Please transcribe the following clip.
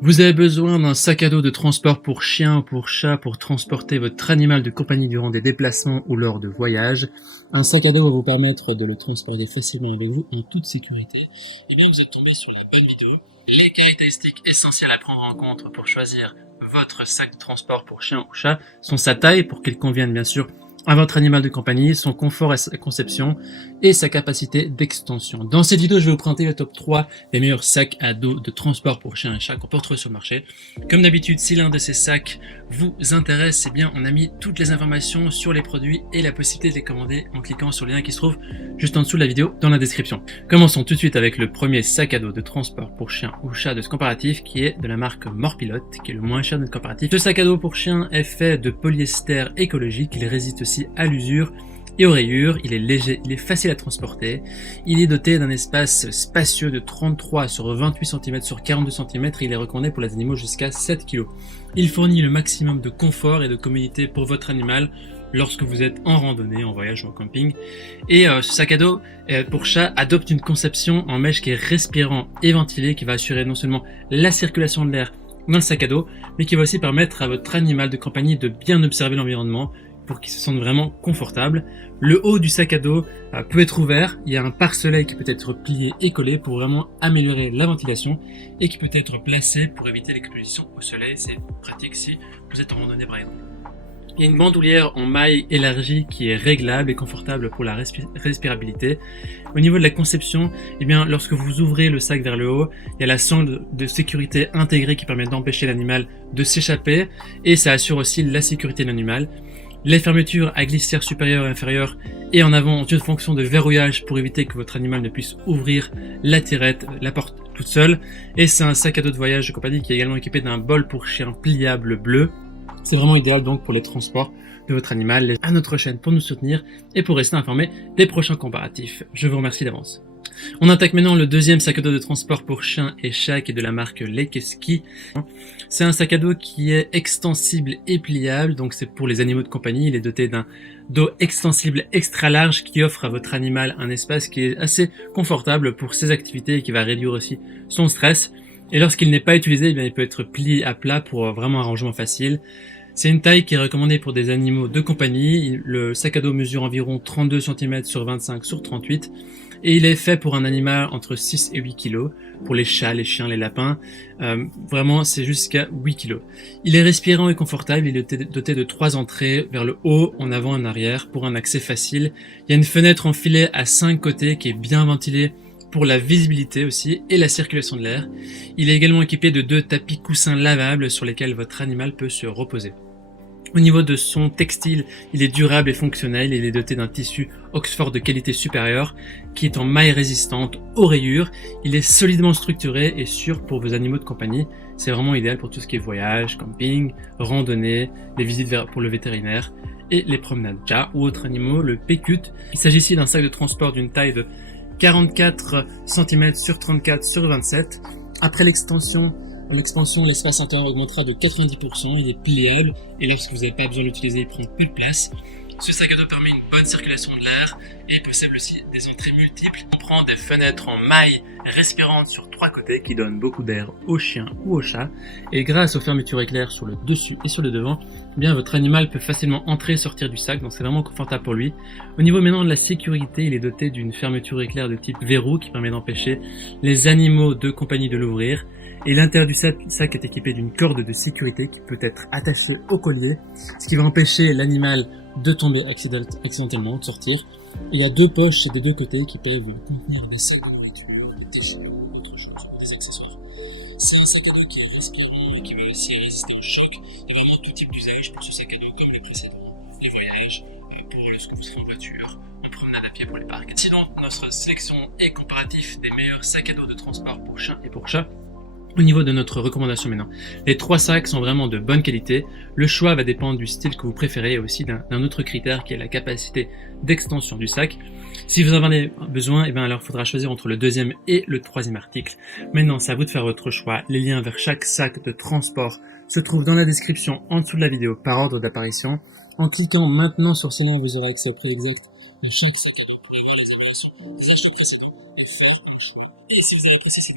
Vous avez besoin d'un sac à dos de transport pour chien ou pour chat pour transporter votre animal de compagnie durant des déplacements ou lors de voyages. Un sac à dos va vous permettre de le transporter facilement avec vous en toute sécurité. Eh bien, vous êtes tombé sur la bonne vidéo. Les caractéristiques essentielles à prendre en compte pour choisir votre sac de transport pour chien ou chat sont sa taille pour qu'il convienne bien sûr à votre animal de compagnie, son confort et sa conception, et sa capacité d'extension. Dans cette vidéo, je vais vous présenter le top 3 des meilleurs sacs à dos de transport pour chien et chat qu'on peut retrouver sur le marché. Comme d'habitude, si l'un de ces sacs vous intéresse, eh bien, on a mis toutes les informations sur les produits et la possibilité de les commander en cliquant sur le lien qui se trouve juste en dessous de la vidéo dans la description. Commençons tout de suite avec le premier sac à dos de transport pour chien ou chat de ce comparatif qui est de la marque Morpilot, qui est le moins cher de notre comparatif. Ce sac à dos pour chien est fait de polyester écologique, il résiste aussi à l'usure et aux rayures, il est léger, il est facile à transporter, il est doté d'un espace spacieux de 33 sur 28 cm sur 42 cm et il est recommandé pour les animaux jusqu'à 7 kg. Il fournit le maximum de confort et de commodité pour votre animal lorsque vous êtes en randonnée, en voyage ou en camping. Et ce sac à dos pour chat adopte une conception en mèche qui est respirant et ventilé, qui va assurer non seulement la circulation de l'air dans le sac à dos, mais qui va aussi permettre à votre animal de compagnie de bien observer l'environnement pour qu'il se sente vraiment confortable. Le haut du sac à dos peut être ouvert, il y a un pare-soleil qui peut être plié et collé pour vraiment améliorer la ventilation et qui peut être placé pour éviter l'exposition au soleil, c'est pratique si vous êtes en randonnée par exemple. Il y a une bandoulière en maille élargie qui est réglable et confortable pour la respirabilité. Au niveau de la conception, eh bien, lorsque vous ouvrez le sac vers le haut, il y a la sangle de sécurité intégrée qui permet d'empêcher l'animal de s'échapper et ça assure aussi la sécurité de l'animal. Les fermetures à glissière supérieure et inférieure et en avant ont une fonction de verrouillage pour éviter que votre animal ne puisse ouvrir la tirette, la porte toute seule. Et c'est un sac à dos de voyage de compagnie qui est également équipé d'un bol pour chien pliable bleu. C'est vraiment idéal donc pour les transports de votre animal. À notre chaîne pour nous soutenir et pour rester informé des prochains comparatifs. Je vous remercie d'avance. On attaque maintenant le deuxième sac à dos de transport pour chien et chat qui est de la marque Lekeski. C'est un sac à dos qui est extensible et pliable, donc c'est pour les animaux de compagnie. Il est doté d'un dos extensible extra large qui offre à votre animal un espace qui est assez confortable pour ses activités et qui va réduire aussi son stress. Et lorsqu'il n'est pas utilisé, eh bien, il peut être plié à plat pour vraiment un rangement facile. C'est une taille qui est recommandée pour des animaux de compagnie. Le sac à dos mesure environ 32 cm sur 25 sur 38 et il est fait pour un animal entre 6 et 8 kg. Pour les chats, les chiens, les lapins, vraiment c'est jusqu'à 8 kg. Il est respirant et confortable, il est doté de 3 entrées vers le haut, en avant et en arrière pour un accès facile. Il y a une fenêtre en filet à 5 côtés qui est bien ventilée pour la visibilité aussi et la circulation de l'air. Il est également équipé de 2 tapis coussins lavables sur lesquels votre animal peut se reposer. Au niveau de son textile, il est durable et fonctionnel, il est doté d'un tissu Oxford de qualité supérieure qui est en maille résistante aux rayures, il est solidement structuré et sûr pour vos animaux de compagnie. C'est vraiment idéal pour tout ce qui est voyage, camping, randonnée, les visites pour le vétérinaire et les promenades. Chats ou autres animaux, le P-Cut. Il s'agit ici d'un sac de transport d'une taille de 44 cm sur 34 sur 27. Après l'expansion, l'espace intérieur augmentera de 90%, il est pliable et lorsque vous n'avez pas besoin de l'utiliser, il prend peu de place. Ce sac à dos permet une bonne circulation de l'air et possède aussi des entrées multiples. On prend des fenêtres en maille respirantes sur 3 côtés qui donnent beaucoup d'air aux chiens ou aux chats. Et grâce aux fermetures éclairs sur le dessus et sur le devant, eh bien votre animal peut facilement entrer et sortir du sac, donc c'est vraiment confortable pour lui. Au niveau maintenant de la sécurité, il est doté d'une fermeture éclair de type verrou qui permet d'empêcher les animaux de compagnie de l'ouvrir. Et l'intérieur du sac est équipé d'une corde de sécurité qui peut être attachée au collier, ce qui va empêcher l'animal de tomber accidentellement, de sortir. Et il y a 2 poches des 2 côtés qui peuvent contenir des sacs de nourriture, des tachons, d'autres choses, des accessoires. C'est un sac à dos qui est respirant et qui va aussi résister au choc. Il y a vraiment tout type d'usage pour ce sac à dos comme les précédents. Les voyages, pour lorsque vous serez en voiture, en promenade à pied pour les parcs. Sinon, notre sélection est comparatif des meilleurs sacs à dos de transport pour chiens et pour chats. Au niveau de notre recommandation maintenant, les 3 sacs sont vraiment de bonne qualité. Le choix va dépendre du style que vous préférez et aussi d'un autre critère qui est la capacité d'extension du sac. Si vous en avez besoin, eh bien alors il faudra choisir entre le deuxième et le troisième article. Maintenant, c'est à vous de faire votre choix. Les liens vers chaque sac de transport se trouvent dans la description en dessous de la vidéo par ordre d'apparition. En cliquant maintenant sur ces liens, vous aurez accès au prix exact de chaque sac à dos pour avoir les informations des achats précédents et fort en choix. Et si vous avez apprécié cette vidéo,